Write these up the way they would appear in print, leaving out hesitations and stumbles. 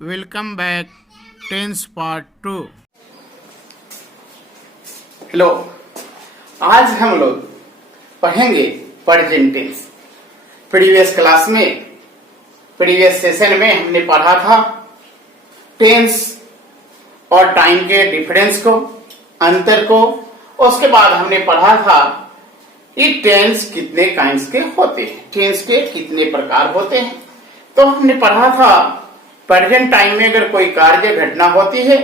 Welcome back tense part 2। Hello, आज हम लोग पढ़ेंगे प्रेजेंट टेंस। प्रीवियस सेशन में हमने पढ़ा था टेंस और टाइम के डिफरेंस को, अंतर को। उसके बाद हमने पढ़ा था कि टेंस कितने काइंड्स के होते हैं, टेंस के कितने प्रकार होते हैं। तो हमने पढ़ा था प्रेजेंट टाइम में अगर कोई कार्य घटना होती है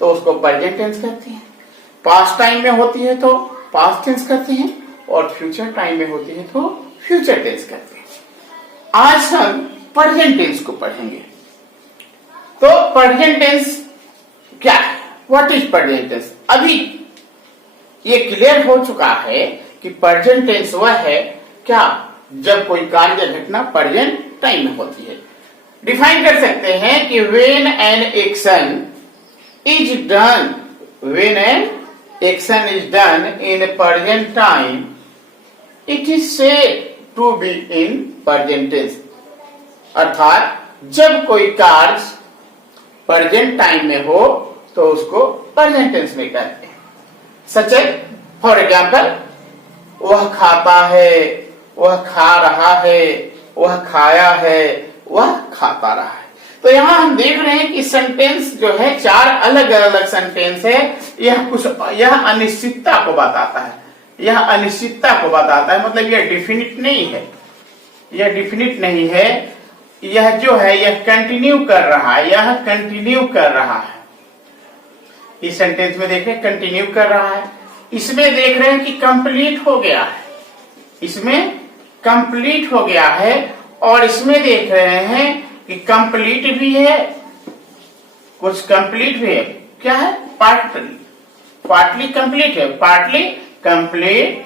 तो उसको प्रेजेंट टेंस कहते हैं, पास्ट टाइम में होती है तो पास्ट टेंस कहते हैं, और फ्यूचर टाइम में होती है तो फ्यूचर टेंस कहते हैं। आज हम प्रेजेंट टेंस को पढ़ेंगे। तो प्रेजेंट टेंस क्या है, व्हाट इज प्रेजेंट टेंस? अभी ये क्लियर हो चुका है कि प्रेजेंट टेंस वह है क्या जब कोई कार्य घटना प्रेजेंट टाइम में होती है। डिफाइन कर सकते हैं कि when an action is done in present time, it is said to be in present tense। अर्थात जब कोई कार्य प्रेजेंट टाइम में हो तो उसको प्रेजेंट टेंस में कहते हैं। सच फॉर एग्जाम्पल, वह खाता है, वह खा रहा है, वह खाया है, वह खाता रहा है। तो यहां हम देख रहे हैं कि सेंटेंस जो है चार अलग अलग सेंटेंस है। यह अनिश्चितता को बताता है, यह अनिश्चितता को बताता है, मतलब यह डिफिनिट नहीं है, यह डिफिनिट नहीं है। यह जो है यह कंटिन्यू कर रहा है, यह कंटिन्यू कर रहा है। इस सेंटेंस में देखें कंटिन्यू कर रहा है, इसमें देख रहे हैं कि कंप्लीट हो गया है, इसमें कंप्लीट हो गया है, और इसमें देख रहे हैं कि कंप्लीट भी है, कुछ कंप्लीट भी है। क्या है? पार्टली कंप्लीट है, partly complete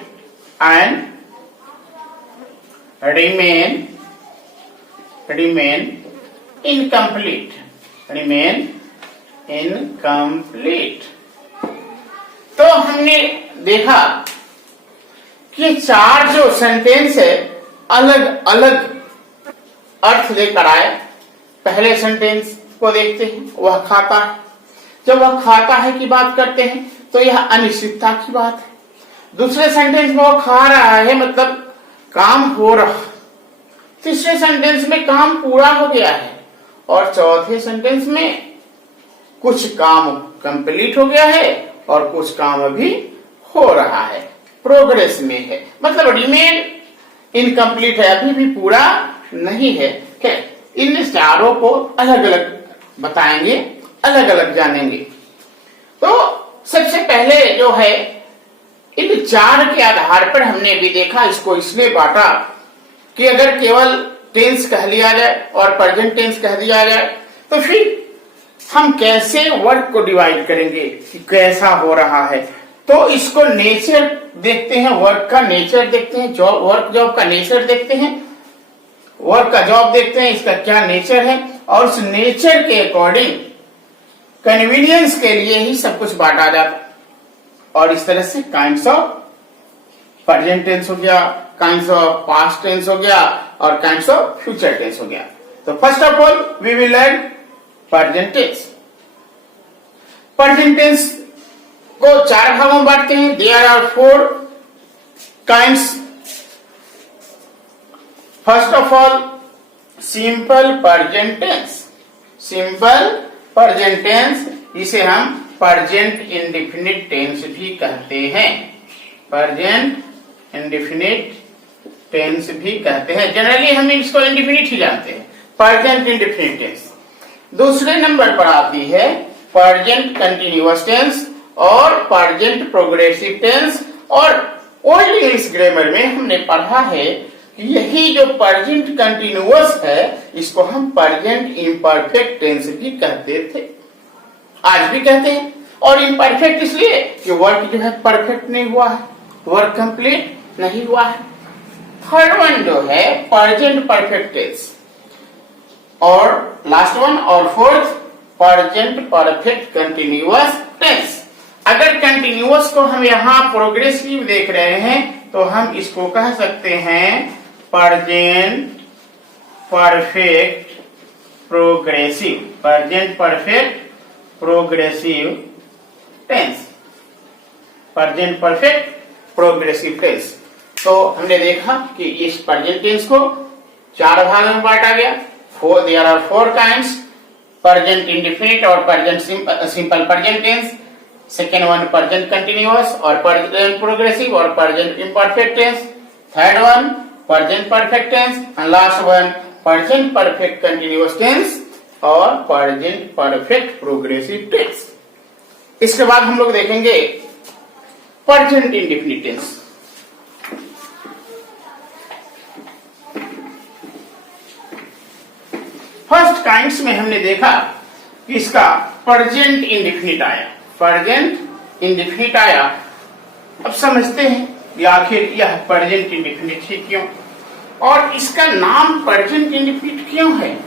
and remain incomplete. तो हमने देखा कि चार जो सेंटेंस है अलग अलग अर्थ लेकर आए। पहले सेंटेंस को देखते हैं, वह खाता है। जब वह खाता है की बात करते हैं तो यह अनिश्चितता की बात है। दूसरे सेंटेंस में वह खा रहा है, मतलब काम हो रहा। तीसरे सेंटेंस में काम पूरा हो गया है, और चौथे सेंटेंस में कुछ काम कंप्लीट हो गया है और कुछ काम अभी हो रहा है, प्रोग्रेस में है, मतलब रिमेन इनकम्प्लीट है, अभी भी पूरा नहीं है। इन चारों को अलग अलग बताएंगे, अलग अलग जानेंगे। तो सबसे पहले जो है इन चार के आधार पर हमने भी देखा, इसको इसलिए बांटा कि अगर केवल टेंस कह लिया जाए और प्रेजेंट टेंस कह दिया जाए तो फिर हम कैसे वर्क को डिवाइड करेंगे कि कैसा हो रहा है। तो इसको नेचर देखते हैं, वर्क का नेचर देखते हैं, जॉब का नेचर देखते हैं, वर्क का जॉब देखते हैं, इसका क्या नेचर है, और उस नेचर के अकॉर्डिंग कन्वीनियंस के लिए ही सब कुछ बांटा जाता। और इस तरह से काइंड्स ऑफ प्रेजेंट टेंस हो गया, काइंड्स ऑफ पास्ट टेंस हो गया, और काइंड्स ऑफ फ्यूचर टेंस हो गया। तो first of all we will learn present tense. Present tense को चार भागों में बांटते हैं। There are 4 kinds. First of all simple present tense. Simple present tense, इसे हम प्रेजेंट इंडेफिनिट टेंस भी कहते हैं, प्रेजेंट इंडेफिनिट टेंस भी कहते हैं। जनरली हम इसको इंडेफिनिट ही जानते हैं, प्रेजेंट इंडेफिनिट टेंस। दूसरे नंबर पर आती है प्रेजेंट कंटिन्यूअस टेंस और प्रेजेंट प्रोग्रेसिव टेंस। और ओल्ड इंग्लिश ग्रामर में हमने पढ़ा है कि यही जो प्रेजेंट कंटिन्यूअस है इसको हम प्रेजेंट इम्परफेक्ट टेंस भी कहते थे, आज भी कहते हैं। और इम्परफेक्ट इसलिए कि वर्क जो है परफेक्ट नहीं हुआ है, वर्क कंप्लीट नहीं हुआ है। थर्ड वन जो है प्रेजेंट परफेक्ट टेंस, और लास्ट वन और fourth present perfect continuous tense. अगर कंटिन्यूअस को हम यहाँ प्रोग्रेसिव देख रहे हैं तो हम इसको कह सकते हैं present perfect progressive, present perfect progressive tense, present perfect progressive tense. तो हमने देखा कि इस प्रेजेंट टेंस को 4 भागों में बांटा गया। There are 4 kinds, present indefinite और present simple present tense, second one present continuous और प्रेजेंट प्रोग्रेसिव और present imperfect tense, third one present perfect tense and last one present perfect continuous tense और present perfect progressive tense. इसके बाद हम लोग देखेंगे present indefinite tense. First kinds में हमने देखा कि इसका प्रेजेंट इंडेफिनिट आया, प्रेजेंट इंडेफिनिट आया। अब समझते हैं कि आखिर यह प्रेजेंट इंडेफिनिट है क्यों, और इसका नाम प्रेजेंट इंडेफिनिट क्यों है,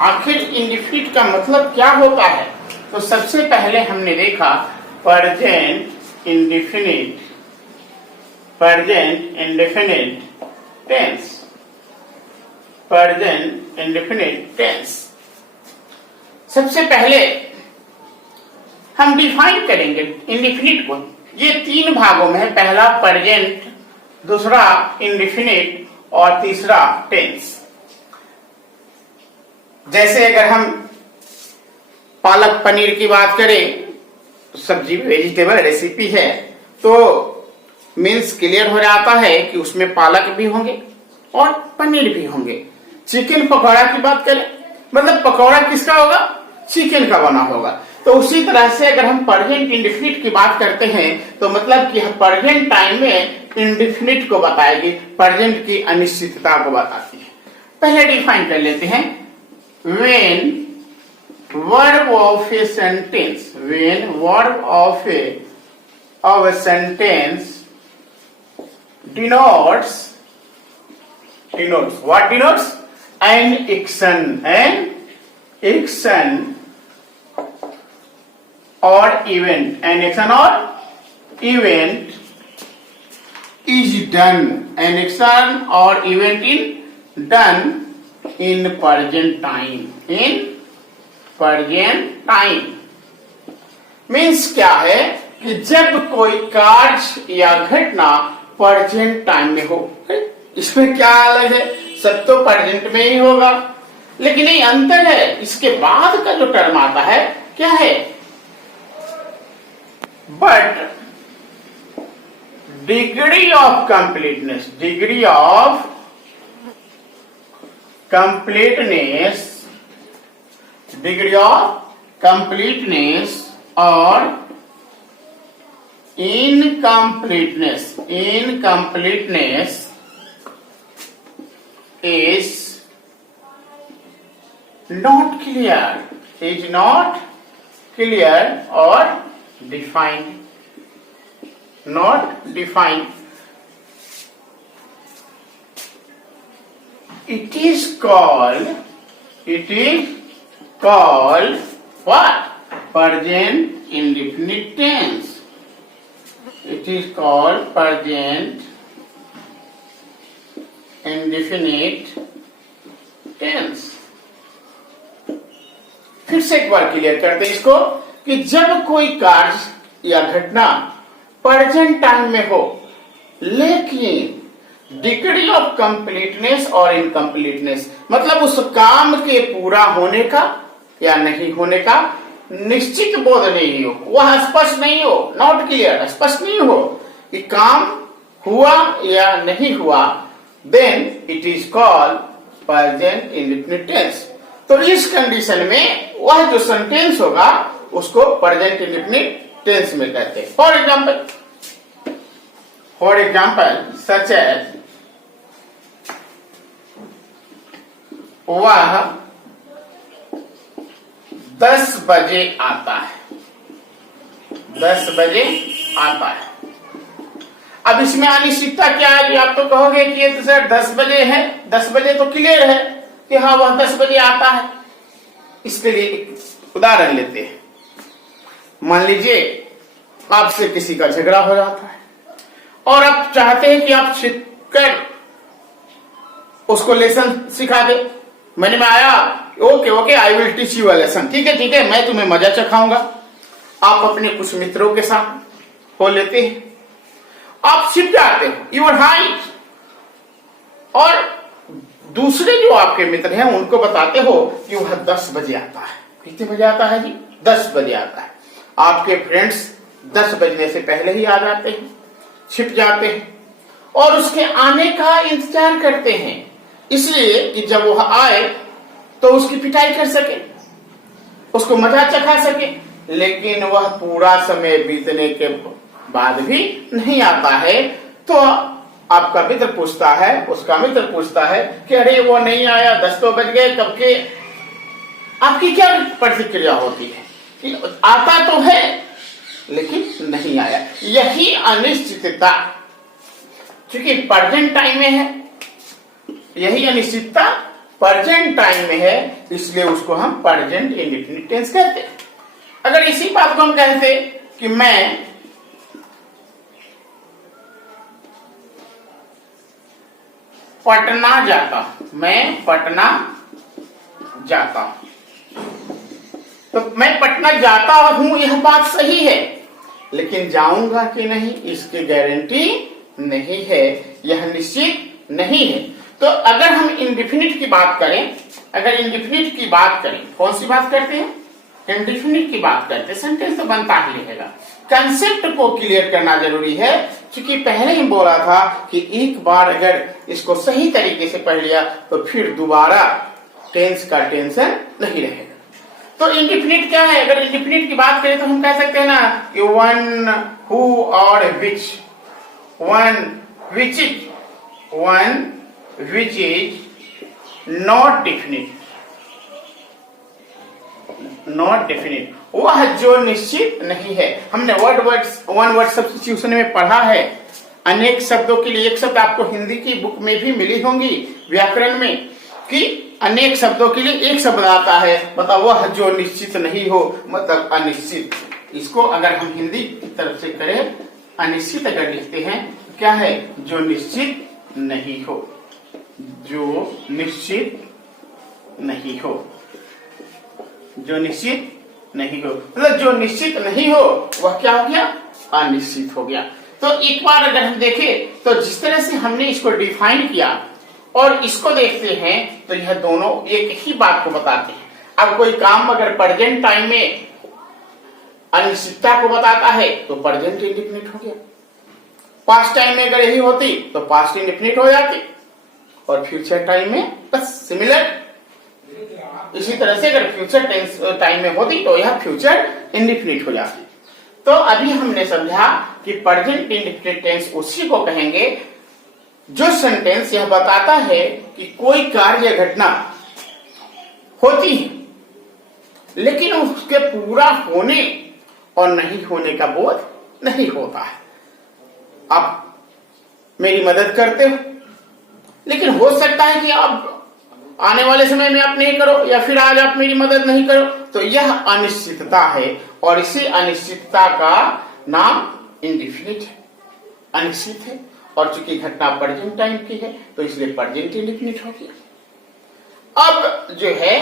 आखिर इंडेफिनिट का मतलब क्या होता है। तो सबसे पहले हमने देखा present indefinite, present indefinite tense, present indefinite tense. सबसे पहले हम डिफाइन करेंगे इंडेफिनिट को। ये 3 भागों में है, पहला प्रेजेंट, दूसरा इंडेफिनिट और तीसरा टेंस। जैसे अगर हम पालक पनीर की बात करें, सब्जी वेजिटेबल रेसिपी है, तो मीन्स क्लियर हो जाता है कि उसमें पालक भी होंगे और पनीर भी होंगे। चिकन पकौड़ा की बात करें, मतलब पकौड़ा किसका होगा, चिकन का बना होगा। तो उसी तरह से अगर हम प्रेजेंट इंडेफिनिट की बात करते हैं तो मतलब कि प्रेजेंट टाइम में इंडेफिनिट को बताएगी, प्रेजेंट की अनिश्चितता को बताती है। पहले डिफाइन कर लेते हैं, when verb of a sentence, when verb of a sentence denotes what denotes an action or event, an action or event is done, an action or event in done in present time, in present time means क्या है कि जब कोई कार्य या घटना present time में हो। इसमें क्या अलग है, सब तो प्रेजेंट में ही होगा, लेकिन ये अंतर है, इसके बाद का जो टर्म आता है क्या है, but degree of completeness, degree of completeness, degree of completeness और incompleteness, incompleteness is not clear, is not clear or defined, not defined. It is called what? Present indefinite tense. It is called present indefinite tense. फिर से एक बार clear करते हैं इसको कि जब कोई कार्य या घटना प्रेजेंट टाइम में हो, लेकिन डिग्री ऑफ कंप्लीटनेस और इनकम्प्लीटनेस, मतलब उस काम के पूरा होने का या नहीं होने का निश्चित बोध नहीं हो, वह स्पष्ट नहीं हो, नॉट क्लियर, स्पष्ट नहीं हो कि काम हुआ या नहीं हुआ, then it is called present indefinite tense. तो इस कंडीशन में वह जो सेंटेंस होगा उसको प्रेजेंट इंडेफिनिट टेंस में कहते हैं। फॉर एग्जाम्पल सच एज वह 10 बजे आता है, 10 बजे आता है। अब इसमें अनिश्चितता क्या है, आप तो कहोगे कि ये तो सर 10 बजे है, 10 बजे तो क्लियर है कि हाँ वह 10 बजे आता है। इसके लिए एक उदाहरण लेते हैं। मान लीजिए आपसे किसी का झगड़ा हो जाता है और आप चाहते हैं कि आप सीखकर उसको लेसन सिखा दे, मैंने में आया, okay okay I will teach you a lesson, ठीक है मैं तुम्हें मजा चखाऊंगा। आप अपने कुछ मित्रों के साथ हो लेते हैं, आप छिप जाते हो, यू आर हाइड, और दूसरे जो आपके मित्र हैं उनको बताते हो कि वह 10 बजे आता है। कितने बजे आता है जी? 10 बजे आता है। आपके फ्रेंड्स 10 बजने से पहले ही आ जाते हैं, छिप जाते हैं और उसके आने का इंतजार करते हैं, इसलिए कि जब वह आए तो उसकी पिटाई कर सके, उसको मजा चखा सके। लेकिन वह पूरा समय बीतने के बाद भी नहीं आता है, तो आपका मित्र पूछता है, उसका मित्र पूछता है कि अरे वो नहीं आया, 10 तो बज गए कब के। आपकी क्या प्रतिक्रिया होती है कि आता तो है लेकिन नहीं आया। यही अनिश्चितता, क्योंकि प्रेजेंट टाइम में है, यही अनिश्चितता प्रेजेंट टाइम में है, इसलिए उसको हम प्रेजेंट इंडेफिनिट टेंस कहते हैं। अगर इसी बात को हम कहते कि मैं पटना जाता हूं, मैं पटना जाता हूं, तो मैं पटना जाता हूं यह बात सही है, लेकिन जाऊंगा कि नहीं इसकी गारंटी नहीं है, यह निश्चित नहीं है। तो अगर हम इंडेफिनिट की बात करें, अगर इंडेफिनिट की बात करें, कौन सी बात करते हैं? इंडेफिनिट की बात करते हैं, सेंटेंस तो बनता ही रहेगा। कंसेप्ट को क्लियर करना जरूरी है, क्योंकि पहले ही बोला था कि एक बार अगर इसको सही तरीके से पढ़ लिया तो फिर दोबारा टेंस का टेंशन नहीं रहेगा। तो इंडेफिनिट क्या है? अगर इंडेफिनिट की बात करें तो हम कह सकते हैं ना कि वन, हु और which, one which is not definite, not definite, वह जो निश्चित नहीं है। हमने वन वर्ड सब्स्टिट्यूशन में पढ़ा है अनेक शब्दों के लिए। एक शब्द आपको हिंदी की बुक में भी मिली होंगी व्याकरण में, कि अनेक शब्दों के लिए एक शब्द आता है, मतलब वह जो निश्चित नहीं हो, मतलब अनिश्चित। इसको अगर हम हिंदी की तरफ से करें, अनिश्चित अगर लिखते हैं तो क्या है? जो निश्चित नहीं हो, जो निश्चित नहीं हो, जो निश्चित नहीं हो, मतलब जो निश्चित नहीं हो वह क्या हो गया? अनिश्चित हो गया। तो एक बार अगर हम देखें तो जिस तरह से हमने इसको डिफाइन किया और इसको देखते हैं तो यह दोनों एक ही बात को बताते हैं। अब कोई काम अगर प्रेजेंट टाइम में अनिश्चितता को बताता है तो प्रेजेंट इंडेफिनिट हो गया, पास्ट टाइम में अगर यही होती तो पास्ट इंडेफिनिट हो जाती, और फ्यूचर टाइम में बस सिमिलर। इसी तरह से अगर फ्यूचर टेंस टाइम में होती तो यह फ्यूचर इंडेफिनिट हो जाती। तो अभी हमने समझा कि प्रेजेंट इंडेफिनिट टेंस उसी को कहेंगे जो सेंटेंस यह बताता है कि कोई कार्य घटना होती है लेकिन उसके पूरा होने और नहीं होने का बोध नहीं होता है। आप मेरी मदद करते हो, लेकिन हो सकता है कि अब आने वाले समय में आप नहीं करो, या फिर आज आप मेरी मदद नहीं करो, तो यह अनिश्चितता है, और इसी अनिश्चितता का नाम इंडेफिनिट है, अनिश्चित है। और चूंकि घटना प्रेजेंट टाइम की है तो इसलिए प्रेजेंट इंडेफिनिट हो गया। अब जो है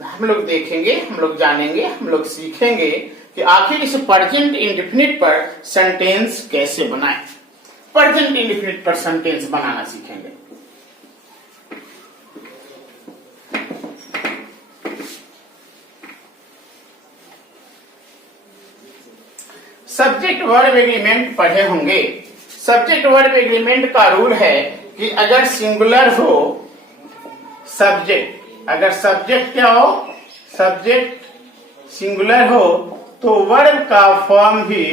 हम लोग देखेंगे, हम लोग जानेंगे, हम लोग सीखेंगे कि आखिर इस प्रेजेंट इंडेफिनिट पर सेंटेंस कैसे बनाएं। प्रेजेंट इंडेफिनिट पर सेंटेंस बनाना सीखेंगे। सब्जेक्ट वर्ब एग्रीमेंट पढ़े होंगे। सब्जेक्ट वर्ब एग्रीमेंट का रूल है कि अगर सिंगुलर हो सब्जेक्ट, अगर सब्जेक्ट क्या हो? सब्जेक्ट सिंगुलर हो तो वर्ब का फॉर्म भी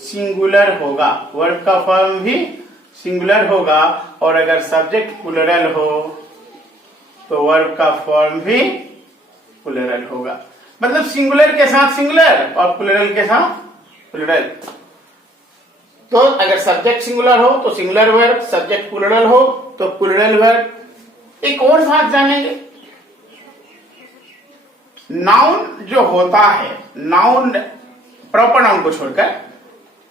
सिंगुलर होगा, वर्ब का फॉर्म भी सिंगुलर होगा। और अगर सब्जेक्ट प्लुरल हो तो वर्ब का फॉर्म भी प्लुरल होगा, मतलब सिंगुलर के साथ सिंगुलर और प्लुरल के साथ प्लुरल। तो अगर सब्जेक्ट सिंगुलर हो तो सिंगुलर वर्ब, सब्जेक्ट प्लुरल हो तो प्लुरल वर्ब। एक और बात जानेंगे, नाउन जो होता है, नाउन प्रॉपर नाउन को छोड़कर,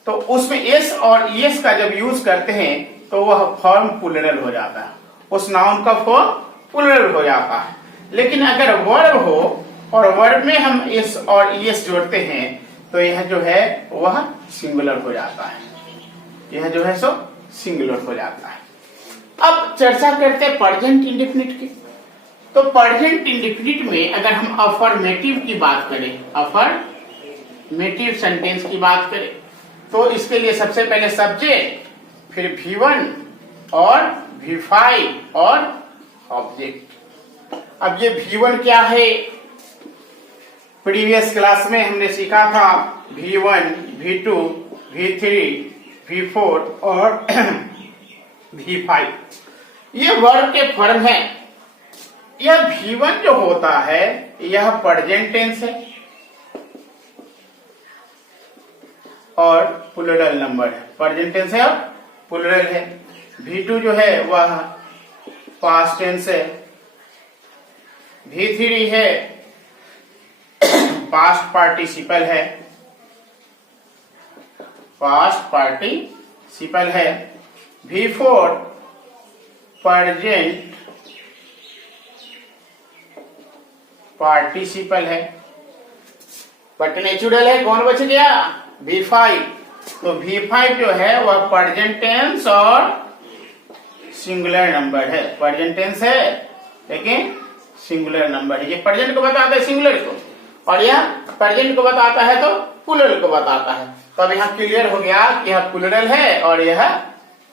तो उसमें एस और ईएस का जब यूज करते हैं तो वह फॉर्म प्लुरल हो जाता है, उस नाउन का फॉर्म प्लुरल हो जाता है। लेकिन अगर वर्ब हो और वर्ब में हम एस और ईएस जोड़ते हैं तो यह जो है वह सिंगुलर हो जाता है, यह जो है सो सिंगुलर हो जाता है। अब चर्चा करते हैं प्रेजेंट इंडेफिनिट की। तो प्रेजेंट इंडेफिनिट में अगर हम अफर्मेटिव की बात करें, अफर्मेटिव सेंटेंस की बात करें, तो इसके लिए सबसे पहले सब्जेक्ट, फिर V1 और V5 और ऑब्जेक्ट। अब ये V1 क्या है? प्रीवियस क्लास में हमने सीखा था V1, V2, V3, V4 और V5। ये वर्ब के फॉर्म है। यह V1 जो होता है यह प्रेजेंट टेंस है और प्लूरल नंबर है, प्रेजेंट टेंस है और प्लूरल है। V2 जो है वह पास्ट टेंस है, V3 है पास्ट पार्टिसिपल है, पास्ट पार्टिसिपल है, V4 प्रेजेंट पार्टिसिपल है, बट नेचुरल है। कौन बच गया? V5। तो V5 जो है वह प्रेजेंट टेंस और सिंगुलर नंबर है, प्रेजेंट टेंस है लेकिन सिंगुलर नंबर है। ये प्रेजेंट को बताता है सिंगुलर को, और यह प्रेजेंट को बताता है तो प्लूरल को बताता है। तो अब यहाँ क्लियर हो गया कि यह प्लूरल है और यह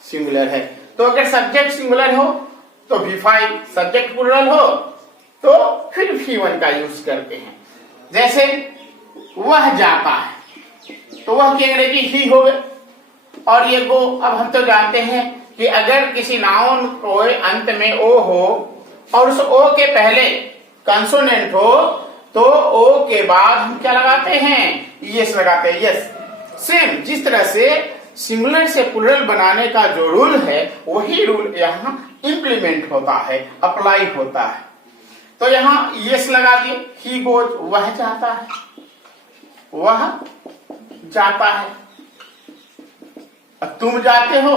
सिंगुलर है। तो अगर सब्जेक्ट सिंगुलर हो तो V5, सब्जेक्ट प्लूरल हो तो फिर V1 का यूज करते हैं। जैसे वह जाता है तो वह की अंग्रेजी ही हो गए, और ये गो। अब हम तो जानते हैं कि अगर किसी नाउन को अंत में ओ हो और उस ओ के पहले कंसोनेंट हो तो ओ के बाद हम क्या लगाते हैं? यस लगाते हैं, यस। सेम जिस तरह से सिंगुलर से प्लूरल बनाने का जो रूल है वही रूल यहाँ इंप्लीमेंट होता है, अप्लाई होता है। तो यहाँ यस लगा दिए, ही गोज, वह जाता है, वह जाता है। अब तुम जाते हो,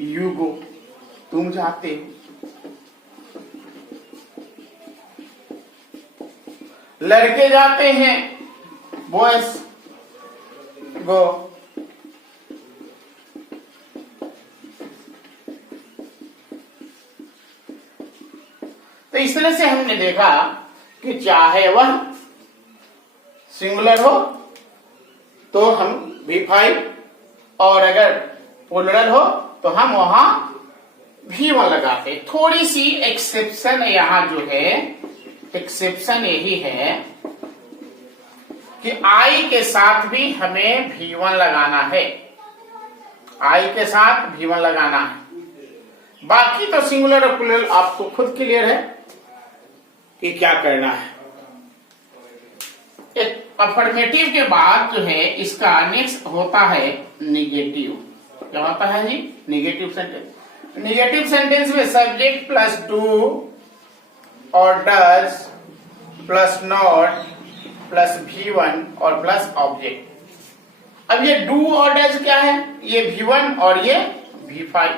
यू गो, तुम जाते हो। लड़के जाते हैं, बॉयज गो। तो इस तरह से हमने देखा कि चाहे वह सिंगुलर हो तो हम V5, और अगर प्लूरल हो तो हम वहां V1 लगाते। थोड़ी सी एक्सेप्शन यहां जो है, एक्सेप्शन यही है कि I के साथ भी हमें V1 लगाना है, I के साथ V1 लगाना है। बाकी तो सिंगुलर और प्लूरल आपको खुद क्लियर है कि क्या करना है। एक अफर्मेटिव के बाद जो है इसका नेक्स्ट होता है निगेटिव। क्या होता है जी? Negative sentence. निगेटिव सेंटेंस में सब्जेक्ट प्लस डू और does plus not plus V1 और प्लस ऑब्जेक्ट। अब ये डू और डज क्या है? ये V1 और ये V5,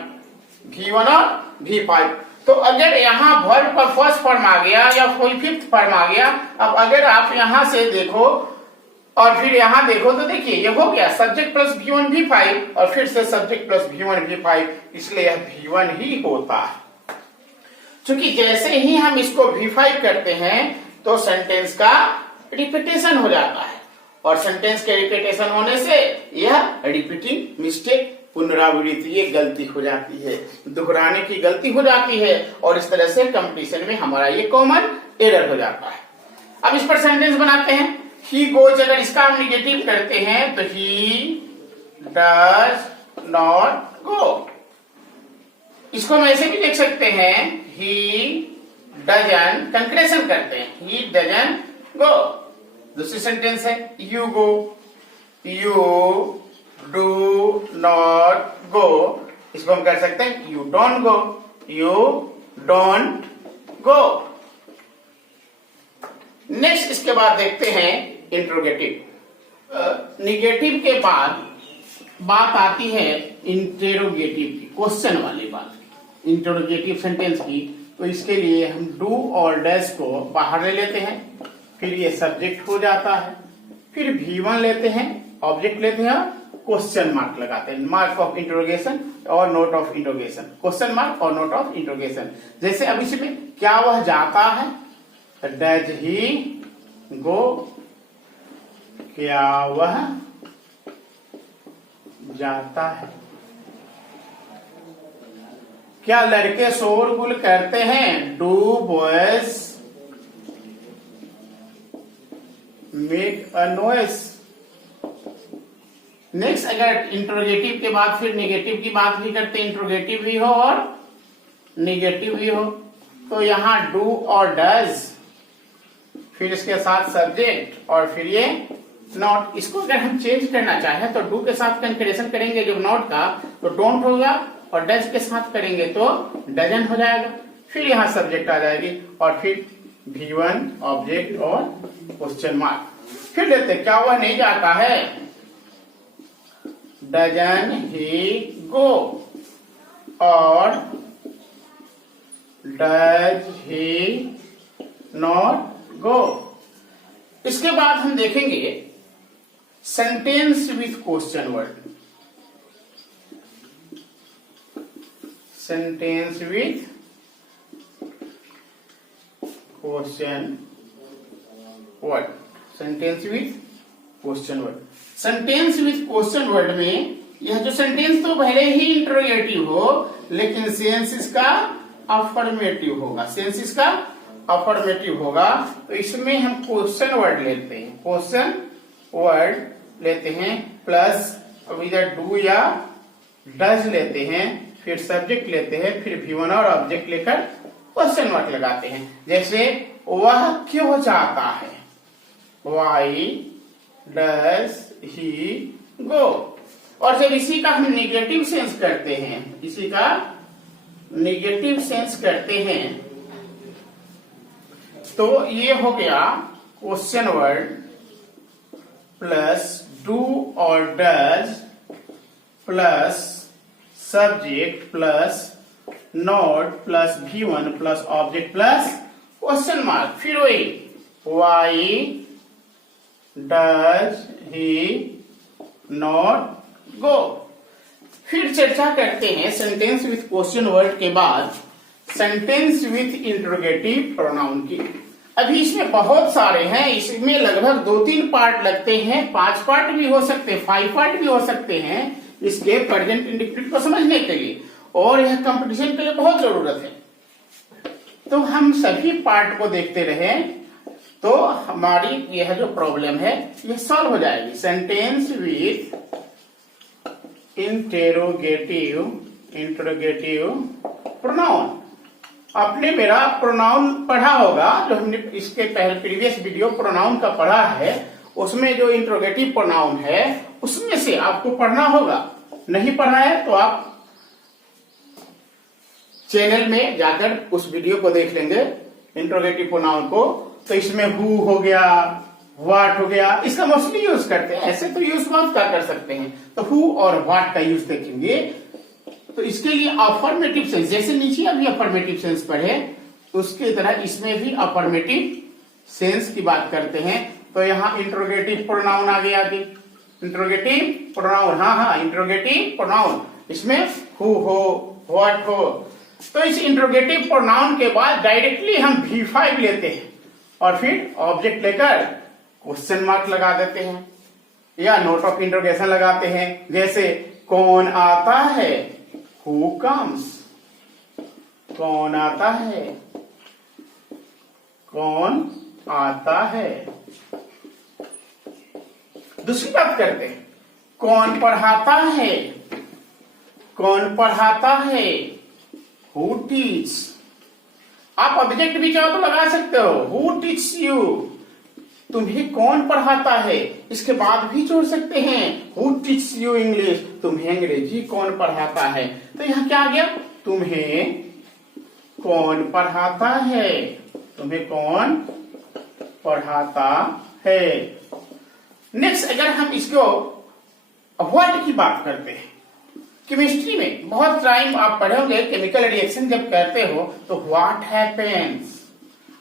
V1 और V5। तो अगर यहाँ वर्ब का फर्स्ट फॉर्म आ गया या कोई फिफ्थ फॉर्म आ गया, अब अगर आप यहां से देखो और फिर यहां देखो तो देखिए ये हो गया सब्जेक्ट प्लस V1 V5 और फिर से सब्जेक्ट प्लस V1 V5, इसलिए यह V1 ही होता है। क्योंकि जैसे ही हम इसको V5 करते हैं तो सेंटेंस का रिपीटेशन हो जाता है, और सेंटेंस के रिपीटेशन होने से यह रिपीटिंग मिस्टेक, पुनरावृत्ति, ये गलती हो जाती है, दोहराने की गलती हो जाती है, और इस तरह से कंपटीशन में हमारा ये कॉमन एरर हो जाता है। अब इस पर सेंटेंस बनाते हैं। ही गोज, अगर इसका हम निगेटिव करते हैं तो ही डज नॉट गो। इसको हम ऐसे भी देख सकते हैं, ही डजन, कंक्रेशन करते हैं, ही डजन गो। दूसरी सेंटेंस है you go, you do not go. इसको हम कर सकते हैं you don't go, you don't go. Next इसके बाद देखते हैं इंट्रोगेटिव। निगेटिव के बाद बात आती है इंटेरोगेटिव की, क्वेश्चन वाली बात, इंटेरोगेटिव सेंटेंस की तो इसके लिए हम डू और डैश को बाहर ले लेते हैं, फिर ये सब्जेक्ट हो जाता है, फिर V1 लेते हैं, ऑब्जेक्ट लेते हैं, क्वेश्चन मार्क लगाते हैं, मार्क ऑफ इंट्रोगेशन और note of interrogation, question mark और नोट ऑफ इंट्रोगेशन। जैसे अब इसमें क्या वह जाता है, डज ही गो, क्या वह जाता है। क्या लड़के शोरगुल करते हैं, do boys make a noise. Next, अगर इंट्रोगेटिव के बाद फिर नेगेटिव की बात भी करते हैं, इंट्रोगेटिव भी हो और नेगेटिव भी हो, तो यहां डू और डज, फिर इसके साथ सब्जेक्ट और फिर ये नॉट। इसको अगर हम चेंज करना चाहें तो डू के साथ कंकरेशन करेंगे जब नॉट का तो डोंट होगा, और डज के साथ करेंगे तो डजन हो जाएगा, फिर यहां सब्जेक्ट आ जाएगी और फिर V1 ऑब्जेक्ट और क्वेश्चन मार्क। फिर लेते क्या वह नहीं जाता है, डजन ही गो, और डज ही नॉट गो। इसके बाद हम देखेंगे sentence with question word, sentence with question word, sentence with question word. Sentence with question word में यह जो सेंटेंस तो भले ही इंट्रोगेटिव हो, लेकिन सेंस इसका अफर्मेटिव होगा, सेंस इसका अफर्मेटिव होगा, तो इसमें हम क्वेश्चन वर्ड लेते हैं, क्वेश्चन वर्ड लेते हैं, प्लस अब इधर डू या डज लेते हैं, फिर सब्जेक्ट लेते हैं, फिर V1 और ऑब्जेक्ट लेकर क्वेश्चन मार्क लगाते हैं। जैसे वह क्यों जाता है, वाई डज ही गो। और जब इसी का हम निगेटिव सेंस करते हैं, इसी का निगेटिव सेंस करते हैं, तो ये हो गया क्वेश्चन वर्ड प्लस डू और does plus subject plus note plus V1 plus object plus question mark, फिर वही why does he not go. फिर चर्चा करते हैं सेंटेंस विथ क्वेश्चन वर्ड के बाद सेंटेंस विथ इंट्रोगेटिव प्रोनाउन की। अभी इसमें बहुत सारे हैं, इसमें लगभग 2-3 पार्ट लगते हैं, 5 पार्ट भी हो सकते हैं, 5 पार्ट भी हो सकते हैं इसके प्रेजेंट इंडिफिनिट को समझने के लिए, और यह कंपटीशन के लिए बहुत जरूरत है। तो हम सभी पार्ट को देखते रहे तो हमारी यह जो प्रॉब्लम है यह सॉल्व हो जाएगी। सेंटेंस विथ इंट्रोगेटिव प्रोनाउन, आपने मेरा प्रोनाउन पढ़ा होगा, जो हमने इसके पहले प्रीवियस वीडियो प्रोनाउन का पढ़ा है, उसमें जो इंट्रोगेटिव प्रोनाउन है उसमें से आपको पढ़ना होगा। नहीं पढ़ा है तो आप चैनल में जाकर उस वीडियो को देख लेंगे इंट्रोगेटिव प्रोनाउन को। तो इसमें हु हो गया, व्हाट हो गया, इसका मोस्टली यूज करते हैं, ऐसे तो यूज बहुत का कर सकते हैं, तो हु और व्हाट का यूज देखेंगे। तो इसके लिए अफर्मेटिव सेंस, जैसे नीचे अभी अफर्मेटिव सेंस पढ़े उसकी तरह इसमें भी अफर्मेटिव सेंस की बात करते हैं। तो यहाँ इंट्रोगेटिव प्रोनाउन आ गया, इंट्रोगेटिव प्रोनाउन, हाँ इंट्रोगेटिव प्रोनाउन, इसमें हु हो, व्हाट हो। तो इस इंट्रोगेटिव प्रोनाउन के बाद डायरेक्टली हम V5 लेते हैं और फिर ऑब्जेक्ट लेकर क्वेश्चन मार्क लगा देते हैं या नोट ऑफ इंट्रोगेशन लगाते हैं। जैसे कौन आता है, हु कम्स, कौन आता है, कौन आता है। दूसरी बात करते हैं, कौन पढ़ाता है, कौन पढ़ाता है, हु टीच। आप ऑब्जेक्ट भी चाहो तो लगा सकते हो, हु टीच यू, तुम्हें कौन पढ़ाता है। इसके बाद भी जोड़ सकते हैं, हु टीच यू इंग्लिश, तुम्हें अंग्रेजी कौन पढ़ाता है। तो यहां क्या आ गया, तुम्हें कौन पढ़ाता है, तुम्हें कौन पढ़ाता है। नेक्स्ट, अगर हम इसको व्हाट की बात करते हैं केमिस्ट्री में बहुत टाइम आप पढ़े होंगे, केमिकल रिएक्शन जब करते हो तो व्हाट हैपेंस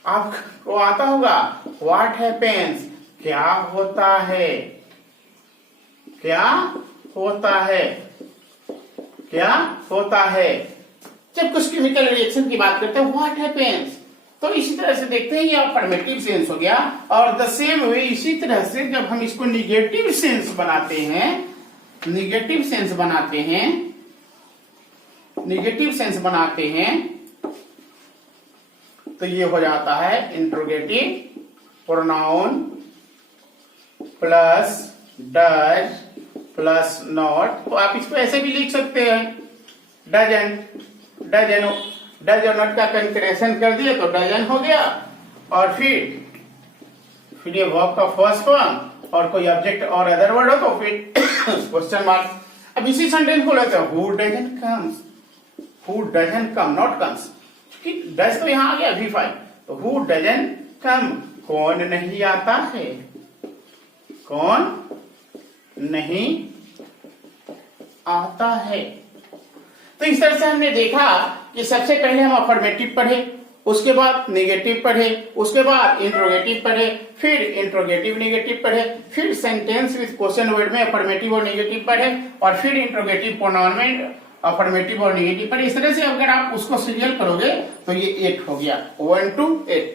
आपको आता होगा। व्हाट हैपेंस, क्या होता है, क्या होता है, क्या होता है। जब कुछ केमिकल रिएक्शन की बात करते हैं व्हाट हैपेंस, तो इसी तरह से देखते हैं ये अफर्मेटिव सेंस हो गया। और द सेम वे इसी तरह से जब हम इसको निगेटिव सेंस बनाते हैं, निगेटिव सेंस बनाते हैं, निगेटिव सेंस बनाते हैं, तो ये हो जाता है interrogative pronoun plus does plus not. तो आप इसको ऐसे भी लिख सकते हैं, डजन, डजन, डज और नॉट का कंकरेशन कर दिए तो डजन हो गया। और फिर ये वर्ब का फर्स्ट फॉर्म और कोई ऑब्जेक्ट और अदर वर्ड हो तो फिर क्वेश्चन मार्क। अब इसी सेंटेंस को लेते हैं who doesn't comes, who doesn't come, not comes, क्योंकि डज तो यहां आ गया V5, तो हु डजन कम, कौन नहीं आता है, कौन नहीं आता है। तो इस तरह से हमने देखा कि सबसे पहले हम अफर्मेटिव पढ़े, उसके बाद नेगेटिव पढ़े, उसके बाद इंट्रोगेटिव पढ़े, फिर इंट्रोगेटिव नेगेटिव पढ़े, फिर सेंटेंस विद क्वेश्चन वर्ड में अफर्मेटिव और नेगेटिव पढ़े, और फिर इंट्रोगेटिव प्रोनाउन में अफर्मेटिव और नेगेटिव पढ़े। इस तरह से अगर आप उसको सीरियल करोगे तो ये 8 हो गया, 1 to 8।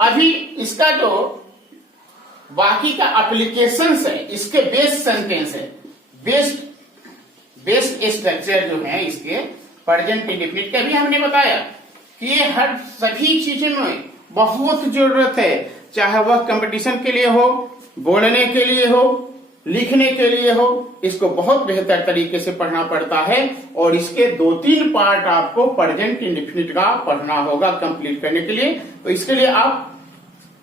अभी इसका जो बाकी का एप्लीकेशन है, इसके बेस्ड सेंटेंस है, बेस्ड स्ट्रक्चर जो है इसके प्रेजेंट इंडेफिनिट का भी हमने बताया कि ये हर सभी चीजों में बहुत जरूरत है, चाहे वह कंपटीशन के लिए हो, बोलने के लिए हो, लिखने के लिए हो, इसको बहुत बेहतर तरीके से पढ़ना पड़ता है। और इसके 2-3 पार्ट आपको प्रेजेंट इंडेफिनिट का पढ़ना होगा कंप्लीट करने के लिए। तो इसके लिए आप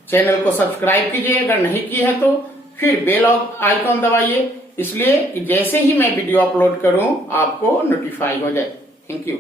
चैनल को सब्सक्राइब कीजिए अगर नहीं की है तो, फिर बेल आइकॉन दबाइए, इसलिए कि जैसे ही मैं वीडियो अपलोड करूं आपको नोटिफाई हो जाए। Thank you.